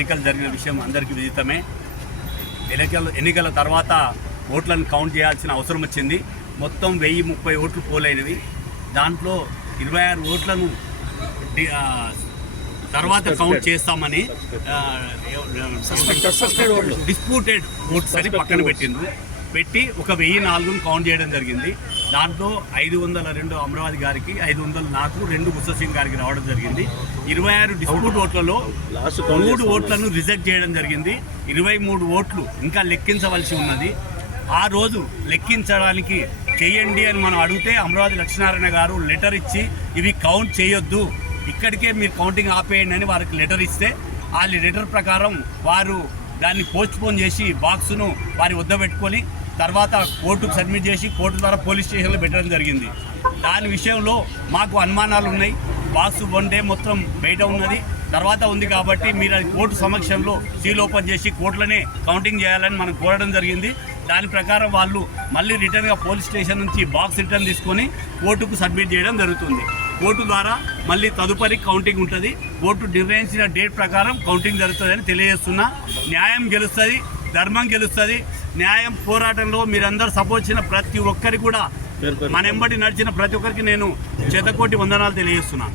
ఎన్నికలు జరిగిన విషయం అందరికీ విదితమే. ఎన్నికల తర్వాత ఓట్లను కౌంట్ చేయాల్సిన అవసరం వచ్చింది. మొత్తం 1030 ఓట్లు పోలైనవి. దాంట్లో 26 ఓట్లను తర్వాత కౌంట్ చేస్తామని డిస్ప్యూటెడ్ ఓట్స్ అని పక్కన పెట్టి ఒక 1004ను కౌంట్ చేయడం జరిగింది. దాంట్లో 502 అమరావతి గారికి, 500 నాకు, 2 గుస్ససింగ్ గారికి రావడం జరిగింది. 26 డిస్ప్యూట్ ఓట్లలో 3 ఓట్లను రిజెక్ట్ చేయడం జరిగింది. 23 ఓట్లు ఇంకా లెక్కించవలసి ఉన్నది. ఆ రోజు లెక్కించడానికి చేయండి అని మనం అడిగితే అమరావతి లక్ష్మీనారాయణ గారు లెటర్ ఇచ్చి ఇవి కౌంట్ చేయొద్దు, ఇక్కడికే మీరు కౌంటింగ్ ఆపేయండి అని వారికి లెటర్ ఇస్తే ఆ లెటర్ ప్రకారం వారు దాన్ని పోస్ట్పోన్ చేసి బాక్స్ను వారి వద్ద పెట్టుకొని తర్వాత కోర్టుకు సబ్మిట్ చేసి కోర్టు ద్వారా పోలీస్ స్టేషన్లో పెట్టడం జరిగింది. దాని విషయంలో మాకు అనుమానాలు ఉన్నాయి. బాక్స్ 1 డే మొత్తం బయట ఉన్నది, తర్వాత ఉంది కాబట్టి మీరు అది కోర్టు సమక్షంలో సీల్ ఓపెన్ చేసి కోర్టులోనే కౌంటింగ్ చేయాలని మనం కోరడం జరిగింది. దాని ప్రకారం వాళ్ళు మళ్ళీ రిటర్న్గా పోలీస్ స్టేషన్ నుంచి బాక్స్ రిటర్న్ తీసుకొని కోర్టుకు సబ్మిట్ చేయడం జరుగుతుంది. కోర్టు ద్వారా మళ్ళీ తదుపరి కౌంటింగ్ ఉంటుంది. కోర్టు నిర్ణయించిన డేట్ ప్రకారం కౌంటింగ్ జరుగుతుందని తెలియజేస్తున్నా. న్యాయం గెలుస్తుంది, ధర్మం గెలుస్తుంది. న్యాయం పోరాటంలో మీరందరూ సపోర్ట్ చేసిన ప్రతి ఒక్కరికి కూడా, మన ఎంబడి నడిచిన ప్రతి ఒక్కరికి నేను శతకోటి వందనాలు తెలియజేస్తున్నాను.